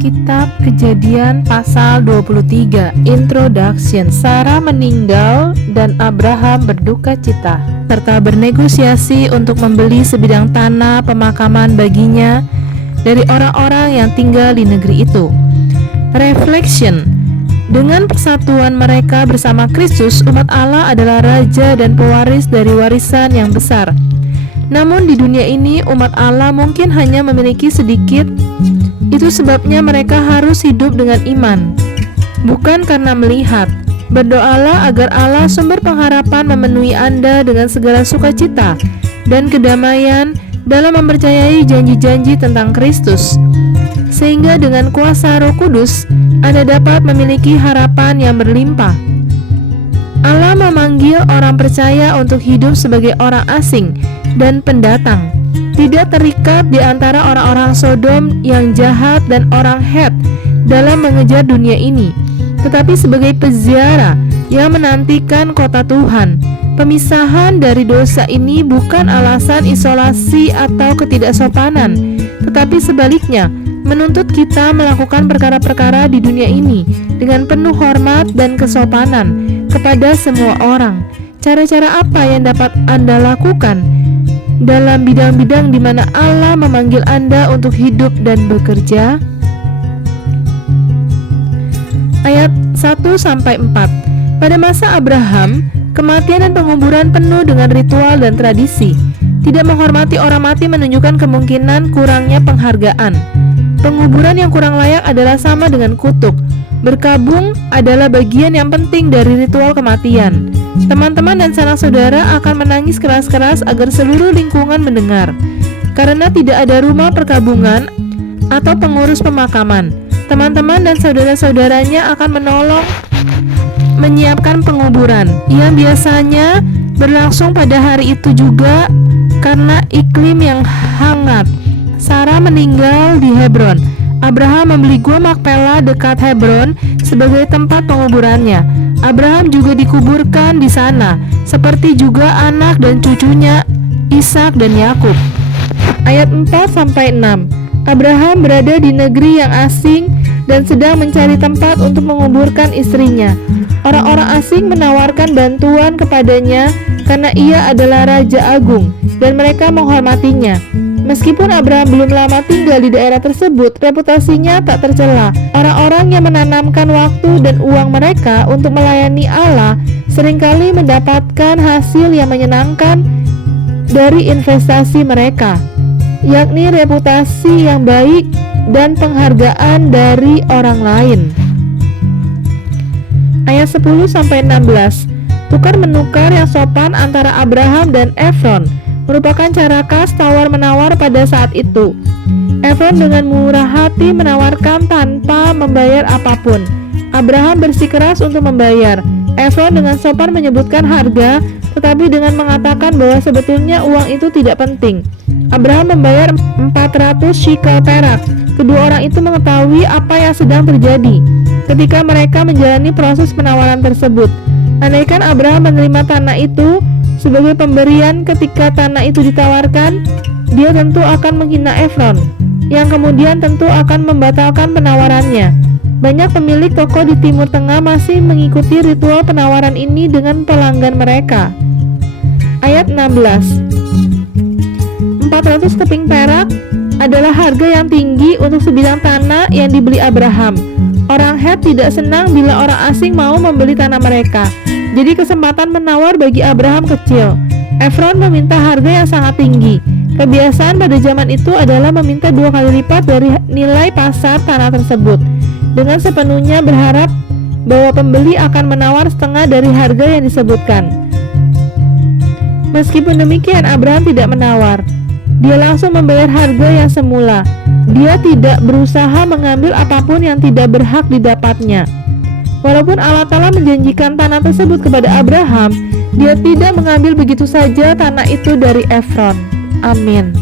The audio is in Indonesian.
Kitab Kejadian pasal 23. Introduction. Sarah meninggal dan Abraham berduka cita serta bernegosiasi untuk membeli sebidang tanah pemakaman baginya dari orang-orang yang tinggal di negeri itu. Reflection. Dengan persatuan mereka bersama Kristus, umat Allah adalah raja dan pewaris dari warisan yang besar. Namun di dunia ini umat Allah mungkin hanya memiliki sedikit. Itu sebabnya mereka harus hidup dengan iman, bukan karena melihat. Berdoalah agar Allah sumber pengharapan memenuhi Anda dengan segala sukacita dan kedamaian dalam mempercayai janji-janji tentang Kristus, sehingga dengan kuasa Roh Kudus Anda dapat memiliki harapan yang berlimpah. Allah memanggil orang percaya untuk hidup sebagai orang asing dan pendatang, tidak terikat di antara orang-orang Sodom yang jahat dan orang Het dalam mengejar dunia ini, tetapi sebagai peziarah yang menantikan kota Tuhan. Pemisahan dari dosa ini bukan alasan isolasi atau ketidaksopanan, tetapi sebaliknya menuntut kita melakukan perkara-perkara di dunia ini dengan penuh hormat dan kesopanan kepada semua orang. Cara-cara apa yang dapat Anda lakukan dalam bidang-bidang di mana Allah memanggil Anda untuk hidup dan bekerja? Ayat 1-4. Pada masa Abraham, kematian dan penguburan penuh dengan ritual dan tradisi. Tidak menghormati orang mati menunjukkan kemungkinan kurangnya penghargaan. Penguburan yang kurang layak adalah sama dengan kutuk. Berkabung adalah bagian yang penting dari ritual kematian. Teman-teman dan sanak saudara akan menangis keras-keras agar seluruh lingkungan mendengar, karena tidak ada rumah perkabungan atau pengurus pemakaman. Teman-teman dan saudara-saudaranya akan menolong menyiapkan penguburan yang biasanya berlangsung pada hari itu juga karena iklim yang hangat. Sarah meninggal di Hebron. Abraham membeli gua Makpela dekat Hebron sebagai tempat penguburannya. Abraham juga dikuburkan di sana, seperti juga anak dan cucunya Ishak dan Yakub. Ayat 4-6. Abraham berada di negeri yang asing dan sedang mencari tempat untuk menguburkan istrinya. Orang-orang asing menawarkan bantuan kepadanya karena ia adalah Raja Agung dan mereka menghormatinya. Meskipun Abraham belum lama tinggal di daerah tersebut, reputasinya tak tercela. Orang-orang yang menanamkan waktu dan uang mereka untuk melayani Allah seringkali mendapatkan hasil yang menyenangkan dari investasi mereka, yakni reputasi yang baik dan penghargaan dari orang lain. Ayat 10-16. Tukar menukar yang sopan antara Abraham dan Efron merupakan cara khas tawar-menawar pada saat itu. Efron dengan murah hati menawarkan tanpa membayar apapun. Abraham bersikeras untuk membayar. Efron dengan sopan menyebutkan harga, tetapi dengan mengatakan bahwa sebetulnya uang itu tidak penting. Abraham membayar 400 shekel perak. Kedua orang itu mengetahui apa yang sedang terjadi ketika mereka menjalani proses penawaran tersebut. Andaikan Abraham menerima tanah itu sebagai pemberian ketika tanah itu ditawarkan, dia tentu akan menghina Efron, yang kemudian tentu akan membatalkan penawarannya. Banyak pemilik toko di Timur Tengah masih mengikuti ritual penawaran ini dengan pelanggan mereka. Ayat 16. 400 keping perak adalah harga yang tinggi untuk sebidang tanah yang dibeli Abraham. Orang Het tidak senang bila orang asing mau membeli tanah mereka. Jadi kesempatan menawar bagi Abraham kecil. Efron meminta harga yang sangat tinggi. Kebiasaan pada zaman itu adalah meminta 2 kali lipat dari nilai pasar tanah tersebut, dengan sepenuhnya berharap bahwa pembeli akan menawar setengah dari harga yang disebutkan. Meskipun demikian, Abraham tidak menawar. Dia langsung membayar harga yang semula. Dia tidak berusaha mengambil apapun yang tidak berhak didapatnya. Walaupun Allah Ta'ala menjanjikan tanah tersebut kepada Abraham, dia tidak mengambil begitu saja tanah itu dari Efron. Amin.